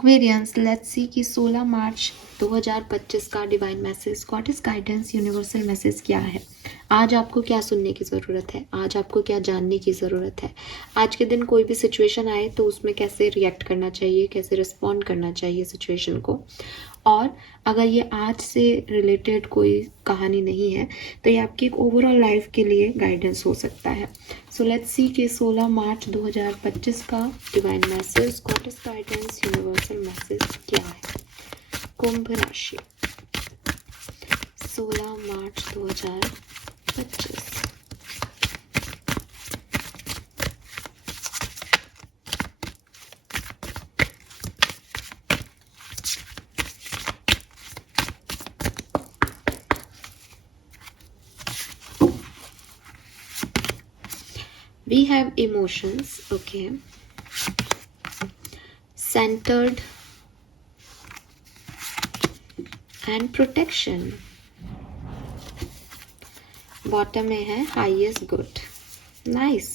Aquarians, let's see कि 16 मार्च 2025 का divine message, God is guidance, universal message क्या है। आज आपको क्या सुनने की ज़रूरत है, आज आपको क्या जानने की ज़रूरत है। आज के दिन कोई भी सिचुएशन आए तो उसमें कैसे रिएक्ट करना चाहिए, कैसे रिस्पॉन्ड करना चाहिए सिचुएशन को। और अगर ये आज से रिलेटेड कोई कहानी नहीं है तो ये आपकी एक ओवरऑल लाइफ के लिए गाइडेंस हो सकता है। सो लेट्स सी कि 16 मार्च 2025 का divine message, goddess guidance, universal message क्या है। कुंभ राशि, 16 मार्च 2025। We have emotions, okay, centered and protection. Bottom में है highest good, nice.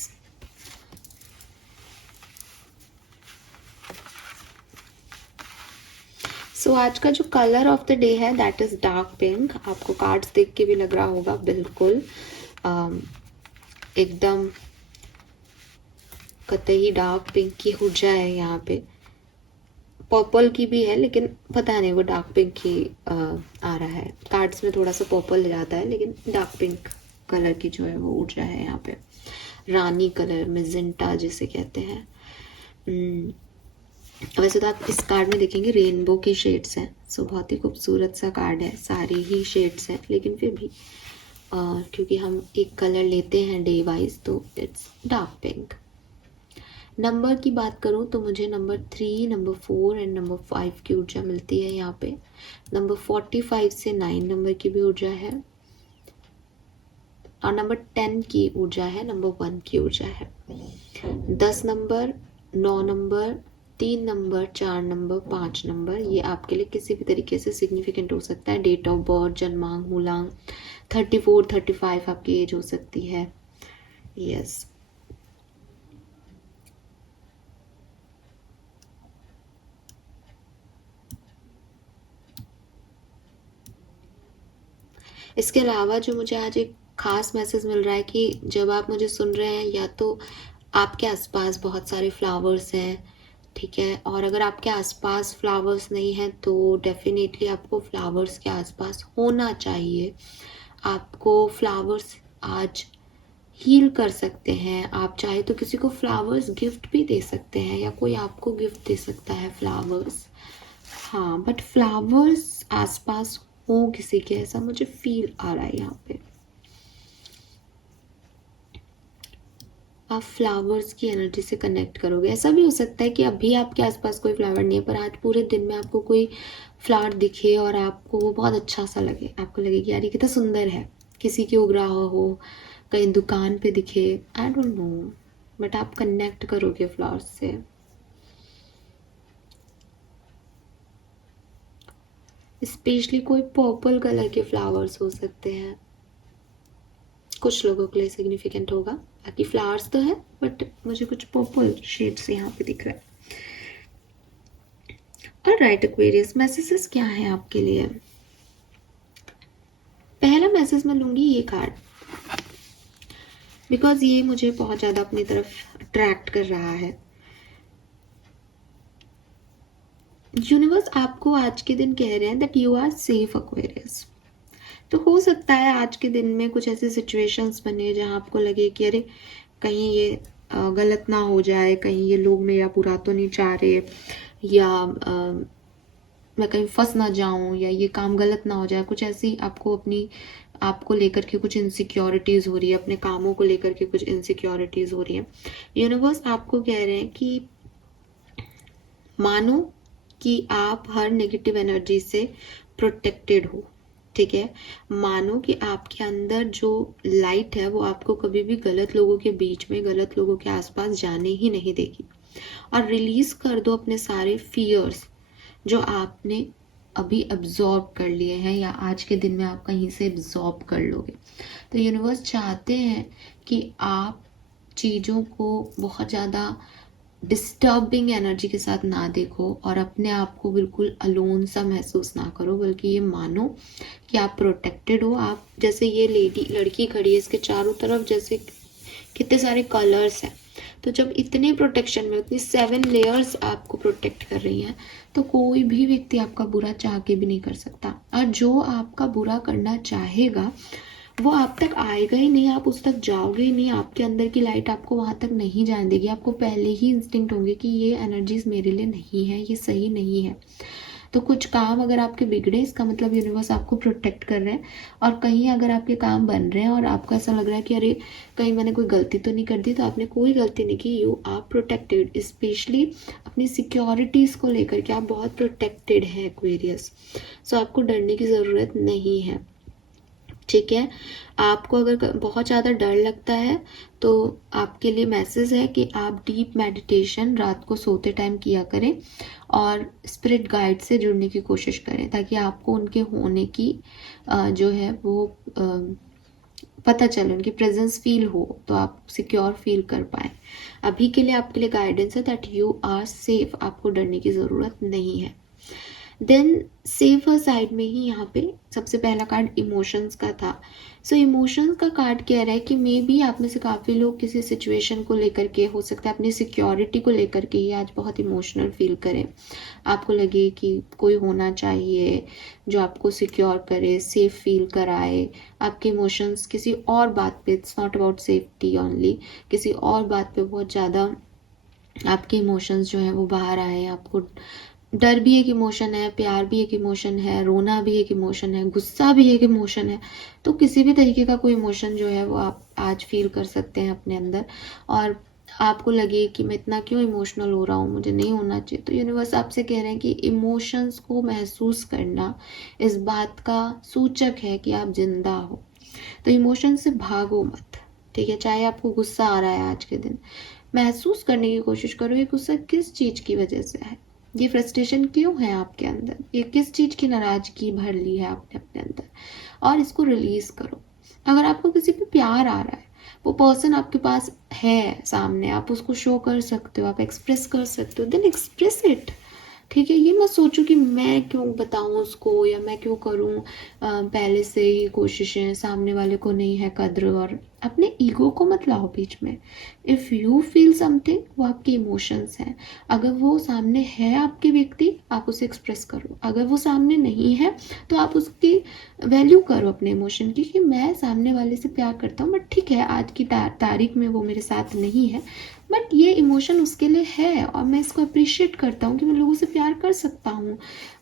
सो आज का जो कलर ऑफ द डे है दैट इज डार्क पिंक। आपको कार्ड्स देख के भी लग रहा होगा, बिल्कुल एकदम कतई डार्क पिंक की ऊर्जा है यहाँ पे। पर्पल की भी है लेकिन पता नहीं वो डार्क पिंक ही आ रहा है। कार्ड्स में थोड़ा सा पर्पल जाता है लेकिन डार्क पिंक कलर की जो है वो ऊर्जा है यहाँ पे। रानी कलर, मेजेंटा जिसे कहते हैं। वैसे तो आप इस कार्ड में देखेंगे रेनबो की शेड्स हैं। सो बहुत ही खूबसूरत सा कार्ड है, सारी ही शेड्स हैं लेकिन फिर भी क्योंकि हम एक कलर लेते हैं डे वाइज तो इट्स डार्क पिंक। नंबर की बात करूँ तो मुझे नंबर 3, नंबर 4 एंड नंबर 5 की ऊर्जा मिलती है यहाँ पे। नंबर 45 से 9 नंबर की भी ऊर्जा है और नंबर 10 की ऊर्जा है, नंबर 1 की ऊर्जा है। 10 number, 9 number, 3 number, 4 number, 5 number, ये आपके लिए किसी भी तरीके से सिग्निफिकेंट हो सकता है। डेट ऑफ बर्थ, जन्मांक, मूलांक, 34, 35 आपकी एज हो सकती है। यस इसके अलावा जो मुझे आज एक खास मैसेज मिल रहा है कि जब आप मुझे सुन रहे हैं या तो आपके आसपास बहुत सारे फ्लावर्स हैं, ठीक है, और अगर आपके आसपास फ्लावर्स नहीं हैं तो डेफिनेटली आपको फ्लावर्स के आसपास होना चाहिए। आपको फ्लावर्स आज हील कर सकते हैं। आप चाहे तो किसी को फ्लावर्स गिफ्ट भी दे सकते हैं या कोई आपको गिफ्ट दे सकता है फ्लावर्स। हाँ, बट फ्लावर्स आसपास हो किसी के, ऐसा मुझे फील आ रहा है यहाँ पे। आप फ्लावर्स की एनर्जी से कनेक्ट करोगे। ऐसा भी हो सकता है कि अभी आपके आसपास कोई फ्लावर नहीं है पर आज पूरे दिन में आपको कोई फ्लावर दिखे और आपको वो बहुत अच्छा सा लगे। आपको लगे कि यार ये कितना सुंदर है, किसी के उग रहा हो, कहीं दुकान पे दिखे, आई डोंट नो, बट आप कनेक्ट करोगे फ्लावर्स से। स्पेशली कोई पर्पल कलर के फ्लावर्स हो सकते हैं, कुछ लोगों के लिए सिग्निफिकेंट होगा। बाकी फ्लावर्स तो है बट मुझे कुछ पर्पल शेड्स यहाँ पे दिख रहा है। ऑलराइट एक्वेरियस, मैसेजेस क्या हैं आपके लिए। पहला मैसेज मैं लूंगी ये कार्ड बिकॉज ये मुझे बहुत ज़्यादा अपनी तरफ अट्रैक्ट कर रहा है। यूनिवर्स आपको आज के दिन कह रहे हैं that you are safe Aquarius. तो हो सकता है आज के दिन में कुछ ऐसे सिचुएशंस बने जहां आपको लगे कि अरे कहीं ये गलत ना हो जाए, कहीं ये लोग मेरा बुरा तो नहीं चाह रहे, या मैं कहीं फंस ना जाऊं, या ये काम गलत ना हो जाए। कुछ ऐसी आपको लेकर के कुछ इनसिक्योरिटीज़ हो रही है, अपने कामों को लेकर के कुछ इनसिक्योरिटीज़ हो रही है। यूनिवर्स आपको कह रहे हैं कि मानो कि आप हर नेगेटिव एनर्जी से प्रोटेक्टेड हो, ठीक है। मानो कि आपके अंदर जो लाइट है वो आपको कभी भी गलत लोगों के बीच में, गलत लोगों के आसपास जाने ही नहीं देगी। और रिलीज कर दो अपने सारे फियर्स जो आपने अभी अब्जॉर्ब कर लिए हैं या आज के दिन में आप कहीं से अब्जॉर्ब कर लोगे। तो यूनिवर्स चाहते हैं कि आप चीज़ों को बहुत ज़्यादा डिस्टर्बिंग एनर्जी के साथ ना देखो और अपने आप को बिल्कुल अलोन सा महसूस ना करो, बल्कि ये मानो कि आप प्रोटेक्टेड हो। आप जैसे ये लड़की खड़ी है, इसके चारों तरफ जैसे कितने सारे कलर्स हैं, तो जब इतने प्रोटेक्शन में उतनी 7 लेयर्स आपको प्रोटेक्ट कर रही हैं, तो कोई भी व्यक्ति आपका बुरा चाह के भी नहीं कर सकता। और जो आपका बुरा करना चाहेगा वो आप तक आएगा ही नहीं, आप उस तक जाओगे ही नहीं, आपके अंदर की लाइट आपको वहाँ तक नहीं जाने देगी। आपको पहले ही इंस्टिंक्ट होंगे कि ये एनर्जीज मेरे लिए नहीं है, ये सही नहीं है। तो कुछ काम अगर आपके बिगड़े, इसका मतलब यूनिवर्स आपको प्रोटेक्ट कर रहे हैं। और कहीं अगर आपके काम बन रहे हैं और आपको ऐसा लग रहा है कि अरे कहीं मैंने कोई गलती तो नहीं कर दी, तो आपने कोई गलती नहीं की। यू आर प्रोटेक्टेड, स्पेशली अपनी सिक्योरिटीज़ को लेकर के आप बहुत प्रोटेक्टेड हैं एक्वेरियस। सो आपको डरने की ज़रूरत नहीं है, ठीक है। आपको अगर बहुत ज़्यादा डर लगता है तो आपके लिए मैसेज है कि आप डीप मेडिटेशन रात को सोते टाइम किया करें और स्पिरिट गाइड से जुड़ने की कोशिश करें, ताकि आपको उनके होने की जो है वो पता चले, उनकी प्रेजेंस फील हो, तो आप सिक्योर फील कर पाए। अभी के लिए आपके लिए गाइडेंस है दैट यू आर सेफ, आपको डरने की ज़रूरत नहीं है। देन सेफर साइड में ही यहाँ पे सबसे पहला कार्ड इमोशंस का था। सो इमोशंस का कार्ड कह रहा है कि मे बी आप में से काफ़ी लोग किसी सिचुएशन को लेकर के, हो सकता है अपनी सिक्योरिटी को लेकर के ही आज बहुत इमोशनल फील करें। आपको लगे कि कोई होना चाहिए जो आपको सिक्योर करे, सेफ फील कराए। आपके इमोशंस किसी और बात पे, it's not about safety only, किसी और बात पे बहुत ज़्यादा आपके इमोशंस जो हैं वो बाहर आए। आपको डर भी एक इमोशन है, प्यार भी एक इमोशन है, रोना भी एक इमोशन है, गुस्सा भी एक इमोशन है। तो किसी भी तरीके का कोई इमोशन जो है वो आप आज फील कर सकते हैं अपने अंदर। और आपको लगे कि मैं इतना क्यों इमोशनल हो रहा हूँ, मुझे नहीं होना चाहिए, तो यूनिवर्स आपसे कह रहे हैं कि इमोशंस को महसूस करना इस बात का सूचक है कि आप जिंदा हो। तो इमोशन से भागो मत, ठीक है। चाहे आपको गुस्सा आ रहा है आज के दिन, महसूस करने की कोशिश करो ये गुस्सा किस चीज़ की वजह से है, ये फ्रस्ट्रेशन क्यों है आपके अंदर, ये किस चीज़ की नाराज़गी भर ली है आपने अपने अंदर, और इसको रिलीज़ करो। अगर आपको किसी पे प्यार आ रहा है, वो पर्सन आपके पास है सामने, आप उसको शो कर सकते हो, आप एक्सप्रेस कर सकते हो, देन एक्सप्रेस इट, ठीक है। ये मत सोचो कि मैं क्यों बताऊं उसको या मैं क्यों करूं, पहले से ही कोशिशें, सामने वाले को नहीं है कद्र, और अपने ईगो को मत लाओ बीच में। इफ़ यू फील समथिंग, वो आपके इमोशंस हैं। अगर वो सामने है आपके व्यक्ति, आप उसे एक्सप्रेस करो। अगर वो सामने नहीं है तो आप उसकी वैल्यू करो अपने इमोशन की, कि मैं सामने वाले से प्यार करता हूँ, बट ठीक है आज की तारीख में वो मेरे साथ नहीं है, बट ये इमोशन उसके लिए है और मैं इसको अप्रिशिएट करता हूँ कि मैं लोगों से प्यार कर सकता हूँ,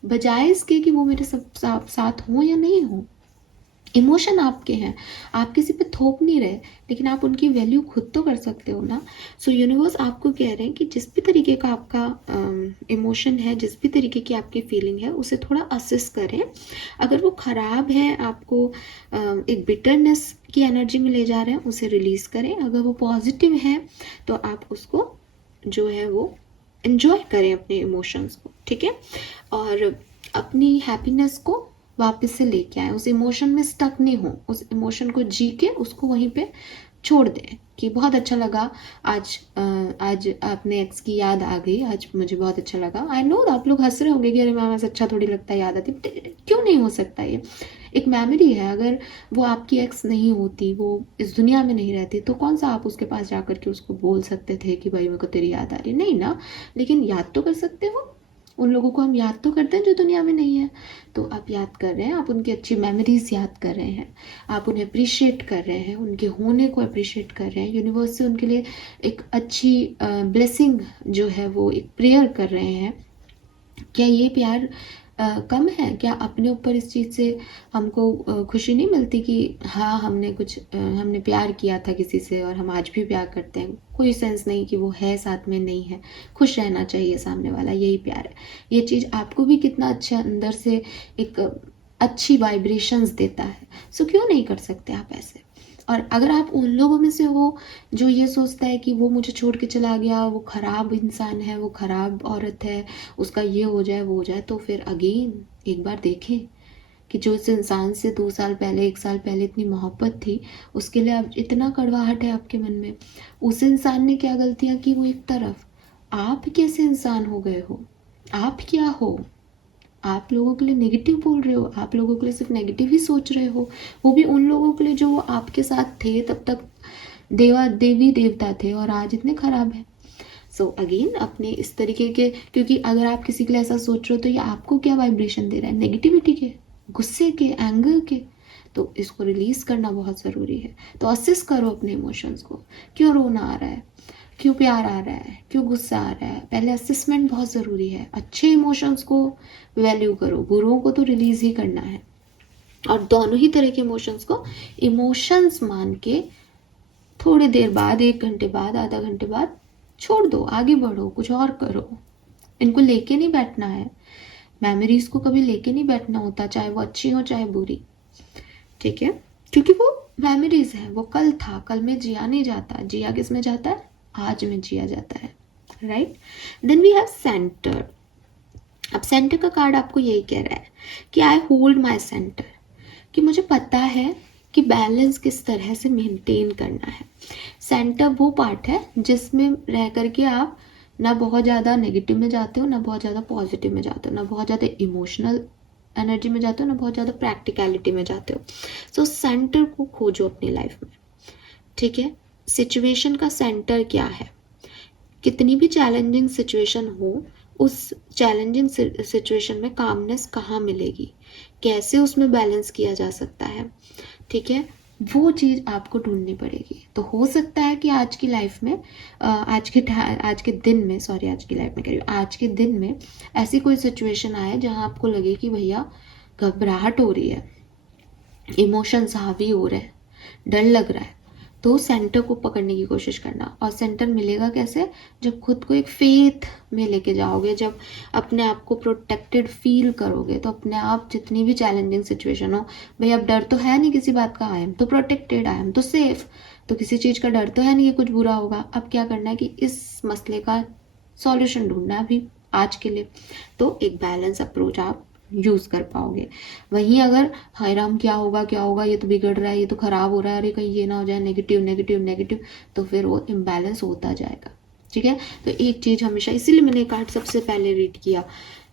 बजाय इसके कि वो मेरे साथ हो या नहीं हो। इमोशन आपके हैं, आप किसी पे थोप नहीं रहे, लेकिन आप उनकी वैल्यू खुद तो कर सकते हो ना। सो यूनिवर्स आपको कह रहे हैं कि जिस भी तरीके का आपका इमोशन है, जिस भी तरीके की आपकी फीलिंग है, उसे थोड़ा असेस करें। अगर वो ख़राब है, आपको एक बिटरनेस की एनर्जी में ले जा रहे हैं, उसे रिलीज़ करें। अगर वो पॉजिटिव है तो आप उसको जो है वो एंजॉय करें अपने इमोशंस को, ठीक है। और अपनी हैप्पीनेस को वापस से लेके आए, उस इमोशन में स्टक नहीं हो, उस इमोशन को जी के उसको वहीं पे छोड़ दें कि बहुत अच्छा लगा आज अपने एक्स की याद आ गई, आज मुझे बहुत अच्छा लगा। आई नो आप लोग हंस रहे होंगे कि अरे मैम ऐसा अच्छा थोड़ी लगता है याद आती, क्यों नहीं हो सकता, ये एक मेमोरी है। अगर वो आपकी एक्स नहीं होती, वो इस दुनिया में नहीं रहती, तो कौन सा आप उसके पास जाकर के उसको बोल सकते थे कि भाई मेरे को तेरी याद आ रही, नहीं ना। लेकिन याद तो कर सकते हो, उन लोगों को हम याद तो करते हैं जो दुनिया में नहीं है। तो आप याद कर रहे हैं, आप उनकी अच्छी मेमोरीज याद कर रहे हैं, आप उन्हें अप्रिशिएट कर रहे हैं, उनके होने को अप्रिशिएट कर रहे हैं। यूनिवर्स से उनके लिए एक अच्छी ब्लेसिंग जो है वो एक प्रेयर कर रहे हैं। क्या ये प्यार कम है? क्या अपने ऊपर इस चीज़ से हमको खुशी नहीं मिलती कि हाँ हमने प्यार किया था किसी से और हम आज भी प्यार करते हैं? कोई सेंस नहीं कि वो है साथ में नहीं है, खुश रहना चाहिए सामने वाला, यही प्यार है। ये चीज़ आपको भी कितना अच्छा अंदर से एक अच्छी वाइब्रेशंस देता है। सो क्यों नहीं कर सकते आप ऐसे? और अगर आप उन लोगों में से हो जो ये सोचता है कि वो मुझे छोड़ के चला गया, वो ख़राब इंसान है, वो ख़राब औरत है, उसका ये हो जाए वो हो जाए, तो फिर अगेन एक बार देखें कि जो इस इंसान से 2 साल पहले 1 साल पहले इतनी मोहब्बत थी, उसके लिए अब इतना कड़वाहट है आपके मन में। उस इंसान ने क्या गलतियाँ की वो एक तरफ, आप कैसे इंसान हो गए हो, आप क्या हो। आप लोगों के लिए नेगेटिव बोल रहे हो, आप लोगों के लिए सिर्फ नेगेटिव ही सोच रहे हो, वो भी उन लोगों के लिए जो वो आपके साथ थे तब तक देवी देवता थे और आज इतने खराब है। सो अगेन अपने इस तरीके के, क्योंकि अगर आप किसी के लिए ऐसा सोच रहे हो तो ये आपको क्या वाइब्रेशन दे रहा है, नेगेटिविटी के, गुस्से के, एंगर के। तो इसको रिलीज करना बहुत ज़रूरी है। तो असेस करो अपने इमोशंस को, क्यों रोना आ रहा है, क्यों प्यार आ रहा है, क्यों गुस्सा आ रहा है। पहले असेसमेंट बहुत ज़रूरी है। अच्छे इमोशंस को वैल्यू करो, बुरों को तो रिलीज ही करना है। और दोनों ही तरह के इमोशंस को इमोशंस मान के थोड़ी देर बाद, 1 घंटे बाद, आधा घंटे बाद छोड़ दो, आगे बढ़ो, कुछ और करो। इनको लेके नहीं बैठना है, मेमोरीज को कभी लेके नहीं बैठना होता, चाहे वो अच्छी हो चाहे बुरी, ठीक है। क्योंकि वो मेमोरीज है, वो कल था, कल में जिया नहीं जाता। जिया किस में जाता है, आज में जिया जाता है, right. Then we have centre. अब सेंटर का कार्ड आपको यही कह रहा है कि आई होल्ड माई सेंटर, कि मुझे पता है कि बैलेंस किस तरह से मेंटेन करना है। सेंटर वो पार्ट है जिसमें रह करके आप ना बहुत ज़्यादा नेगेटिव में जाते हो, ना बहुत ज़्यादा पॉजिटिव में जाते हो, ना बहुत ज़्यादा इमोशनल एनर्जी में जाते हो, ना बहुत ज़्यादा प्रैक्टिकलिटी में जाते हो। सो सेंटर को खोजो अपनी लाइफ में, ठीक है। सिचुएशन का सेंटर क्या है, कितनी भी चैलेंजिंग सिचुएशन हो, उस चैलेंजिंग सिचुएशन में कामनेस कहाँ मिलेगी, कैसे उसमें बैलेंस किया जा सकता है, ठीक है। वो चीज़ आपको ढूंढनी पड़ेगी। तो हो सकता है कि आज की लाइफ में आज के दिन में, सॉरी आज की लाइफ में कह रही हूँ, आज के दिन में ऐसी कोई सिचुएशन आए जहाँ आपको लगे कि भैया घबराहट हो रही है, इमोशंस हावी हो रहे हैं, डर लग रहा है, तो सेंटर को पकड़ने की कोशिश करना। और सेंटर मिलेगा कैसे, जब खुद को एक फेथ में लेके जाओगे, जब अपने आप को प्रोटेक्टेड फील करोगे। तो अपने आप जितनी भी चैलेंजिंग सिचुएशन हो, भाई अब डर तो है नहीं किसी बात का, आई एम तो प्रोटेक्टेड, आई एम तो सेफ, तो किसी चीज़ का डर तो है नहीं कि कुछ बुरा होगा। अब क्या करना है कि इस मसले का सॉल्यूशन ढूंढना है अभी आज के लिए। तो एक बैलेंस अप्रोच आप यूज़ कर पाओगे। वहीं अगर हाय राम क्या होगा क्या होगा, ये तो बिगड़ रहा है, ये तो खराब हो रहा है, अरे कहीं ये ना हो जाए, नेगेटिव नेगेटिव नेगेटिव, तो फिर वो इम्बैलेंस होता जाएगा, ठीक है। तो एक चीज़ हमेशा, इसीलिए मैंने कार्ड सबसे पहले रीड किया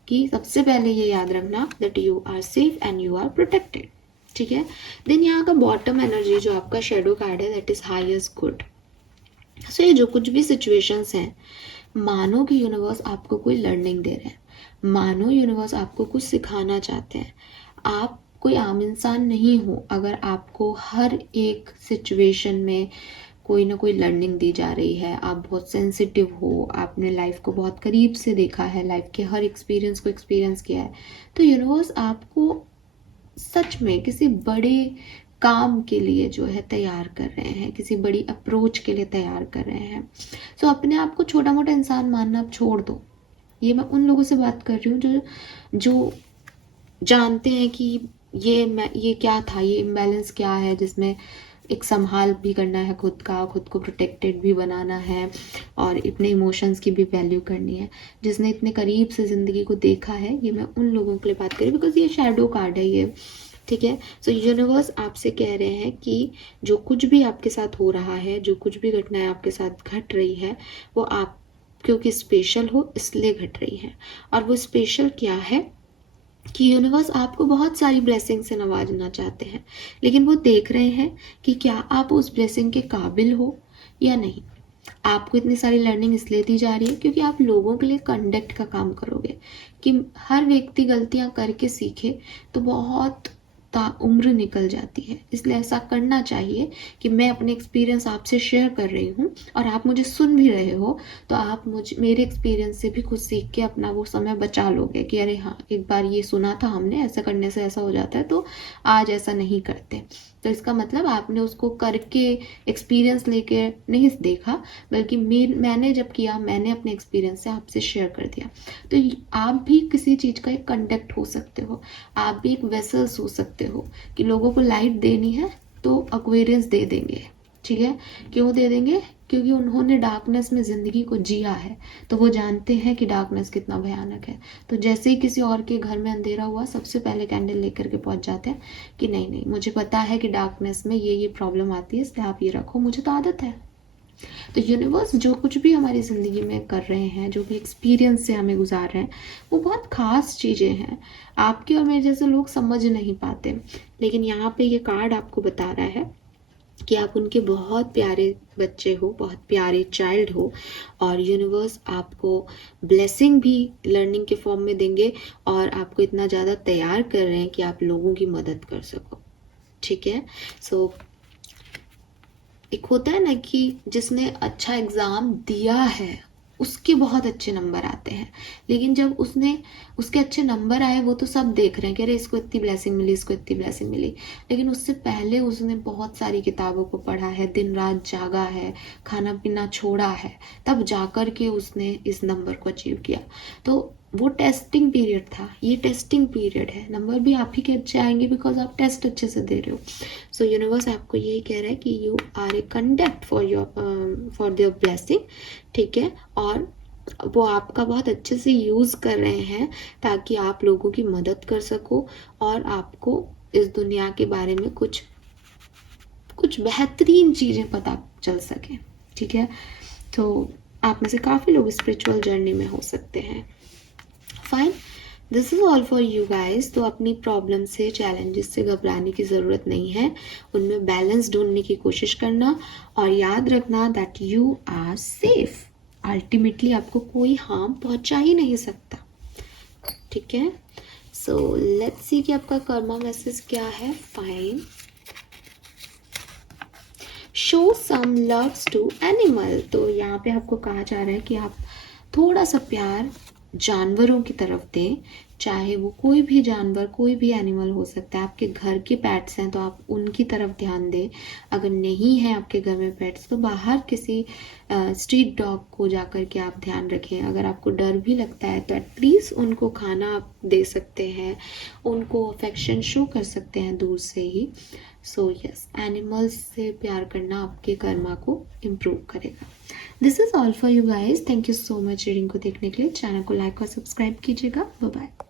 कि सबसे पहले ये याद रखना that you are safe and you are protected, ठीक है। देन यहाँ का बॉटम एनर्जी जो आपका शेडो कार्ड है, that is highest good. So ये जो कुछ भी सिचुएशंस हैं, मानो कि यूनिवर्स आपको कोई लर्निंग दे रहे हैं, मानो यूनिवर्स आपको कुछ सिखाना चाहते हैं। आप कोई आम इंसान नहीं हो अगर आपको हर एक सिचुएशन में कोई ना कोई लर्निंग दी जा रही है। आप बहुत सेंसिटिव हो, आपने लाइफ को बहुत करीब से देखा है, लाइफ के हर एक्सपीरियंस को एक्सपीरियंस किया है। तो यूनिवर्स आपको सच में किसी बड़े काम के लिए जो है तैयार कर रहे हैं, किसी बड़ी अप्रोच के लिए तैयार कर रहे हैं। सो अपने आप को छोटा मोटा इंसान मानना आप छोड़ दो। ये मैं उन लोगों से बात कर रही हूँ जो जानते हैं कि ये क्या था, ये इम्बैलेंस क्या है, जिसमें एक संभाल भी करना है खुद का, खुद को प्रोटेक्टेड भी बनाना है और अपने इमोशंस की भी वैल्यू करनी है। जिसने इतने करीब से ज़िंदगी को देखा है, ये मैं उन लोगों के लिए बात करी, बिकॉज ये शैडो कार्ड है ये, ठीक है। सो यूनिवर्स आपसे कह रहे हैं कि जो कुछ भी आपके साथ हो रहा है, जो कुछ भी घटनाएं आपके साथ घट रही है, वो आप क्योंकि स्पेशल हो इसलिए घट रही है। और वो स्पेशल क्या है कि यूनिवर्स आपको बहुत सारी ब्लेसिंग से नवाजना चाहते हैं, लेकिन वो देख रहे हैं कि क्या आप उस ब्लेसिंग के काबिल हो या नहीं। आपको इतनी सारी लर्निंग इसलिए दी जा रही है क्योंकि आप लोगों के लिए कंडक्ट का काम करोगे, कि हर व्यक्ति गलतियां करके सीखे तो बहुत उम्र निकल जाती है। इसलिए ऐसा करना चाहिए कि मैं अपने एक्सपीरियंस आपसे शेयर कर रही हूँ और आप मुझे सुन भी रहे हो, तो आप मेरे एक्सपीरियंस से भी कुछ सीख के अपना वो समय बचा लोगे कि अरे हाँ, एक बार ये सुना था हमने, ऐसा करने से ऐसा हो जाता है, तो आज ऐसा नहीं करते। तो इसका मतलब आपने उसको करके एक्सपीरियंस लेके नहीं देखा, बल्कि मैंने जब किया, मैंने अपने एक्सपीरियंस से आपसे शेयर कर दिया। तो आप भी किसी चीज़ का एक कंडक्ट हो सकते हो, आप भी एक वेसल्स हो सकते हो कि लोगों को लाइट देनी है तो एक्वेरियंस दे देंगे, ठीक है। क्यों दे देंगे, क्योंकि उन्होंने डार्कनेस में ज़िंदगी को जिया है, तो वो जानते हैं कि डार्कनेस कितना भयानक है। तो जैसे ही किसी और के घर में अंधेरा हुआ, सबसे पहले कैंडल लेकर के पहुंच जाते हैं कि नहीं नहीं, मुझे पता है कि डार्कनेस में ये प्रॉब्लम आती है, इसलिए आप ये रखो, मुझे तो आदत है। तो यूनिवर्स जो कुछ भी हमारी ज़िंदगी में कर रहे हैं, जो भी एक्सपीरियंस से हमें गुजार रहे हैं, वो बहुत ख़ास चीज़ें हैं। आपके और मेरे जैसे लोग समझ नहीं पाते, लेकिन यहाँ पे ये कार्ड आपको बता रहा है कि आप उनके बहुत प्यारे बच्चे हो, बहुत प्यारे चाइल्ड हो, और यूनिवर्स आपको ब्लेसिंग भी लर्निंग के फॉर्म में देंगे और आपको इतना ज़्यादा तैयार कर रहे हैं कि आप लोगों की मदद कर सको। ठीक है। सो एक होता है ना कि जिसने अच्छा एग्ज़ाम दिया है उसके बहुत अच्छे नंबर आते हैं, लेकिन जब उसके अच्छे नंबर आए वो तो सब देख रहे हैं कि अरे इसको इतनी ब्लेसिंग मिली, इसको इतनी ब्लेसिंग मिली, लेकिन उससे पहले उसने बहुत सारी किताबों को पढ़ा है, दिन रात जागा है, खाना पीना छोड़ा है, तब जाकर के उसने इस नंबर को अचीव किया। तो वो टेस्टिंग पीरियड था, ये टेस्टिंग पीरियड है। नंबर भी आप ही के अच्छे आएंगे बिकॉज आप टेस्ट अच्छे से दे रहे हो। सो यूनिवर्स आपको यही कह रहा है कि you are a conduct for their blessing. ठीक है, और वो आपका बहुत अच्छे से यूज़ कर रहे हैं ताकि आप लोगों की मदद कर सको और आपको इस दुनिया के बारे में कुछ बेहतरीन चीज़ें पता चल सके। ठीक है, तो आप में से काफ़ी लोग स्पिरिचुअल जर्नी में हो सकते हैं। Fine, this is all for you guys. तो अपनी प्रॉब्लम से, चैलेंजेस से घबराने की ज़रूरत नहीं है, उनमें बैलेंस ढूंढने की कोशिश करना और याद रखना that you are safe. Ultimately आपको कोई हार्म पहुंचा ही नहीं सकता। ठीक है, सो लेट्स सी कि आपका कर्मा मैसेज क्या है। Fine, show some loves to animal. तो यहाँ पे आपको कहा जा रहा है कि आप थोड़ा सा प्यार जानवरों की तरफ दें, चाहे वो कोई भी जानवर, कोई भी एनिमल हो सकता है। आपके घर के पेट्स हैं तो आप उनकी तरफ ध्यान दें। अगर नहीं है आपके घर में पेट्स तो बाहर किसी स्ट्रीट डॉग को जाकर के आप ध्यान रखें। अगर आपको डर भी लगता है तो एटलीस्ट उनको खाना आप दे सकते हैं, उनको अफेक्शन शो कर सकते हैं दूर से ही। सो यस, एनिमल्स से प्यार करना आपके कर्मा को इम्प्रूव करेगा। This is all for you guys. Thank you so much reading को देखने के लिए। चैनल को लाइक और सब्सक्राइब कीजिएगा। Bye bye.